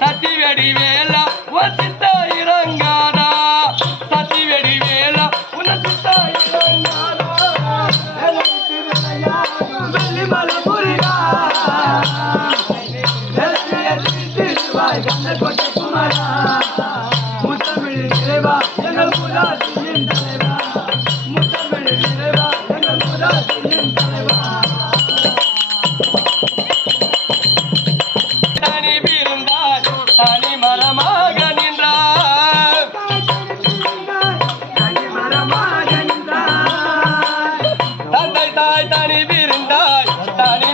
சத்தி வெடி வேலா வசித்தா இறங்காதா சத்தி வெடி வேலா உனசித்தா இறங்காதா வெள்ளிமலை முருகா குமரா முத்தமிழ் நிறைவா எங்கள் முராசியின் தலைவா முத்தமிழ் நிறைவா எங்கள் முராசியின் தலைவா தனி பிறந்தாய் தனி மரமாக நின்றாய் தனி மரமாக நின்றாய் தந்தை தாய் தனி பிறந்தாய் தனி